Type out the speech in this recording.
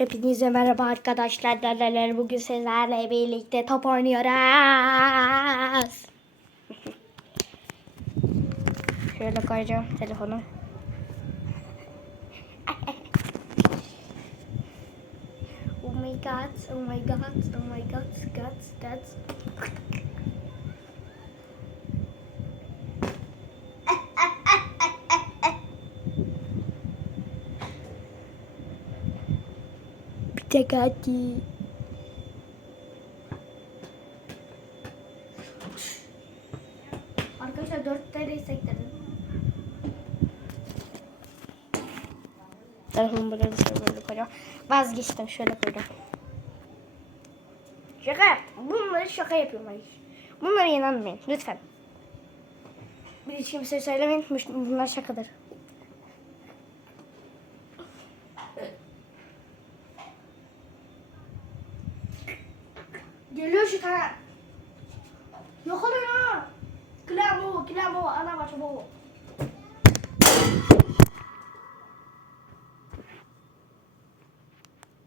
Hepinize merhaba arkadaşlar. Dedeler bugün sizlerle birlikte top oynuyoruz. Şöyle koyacağım telefonu. oh my god, oh my god, oh my god, god, god. Hadi. Arkadaşlar 4 TL sektirdim. Telefonu böyle böyle koyacağım. Vazgeçtim şöyle koyacağım. Şaka yaptım. Bunları şaka yapıyorum ben. Bunlara inanmayın lütfen. Bir hiç kimseye söylemeyin. Bunlar şakadır. 연료식 하나. 너 하나. 그래 먹어, 그래 먹어. 하나 맞춰 먹어.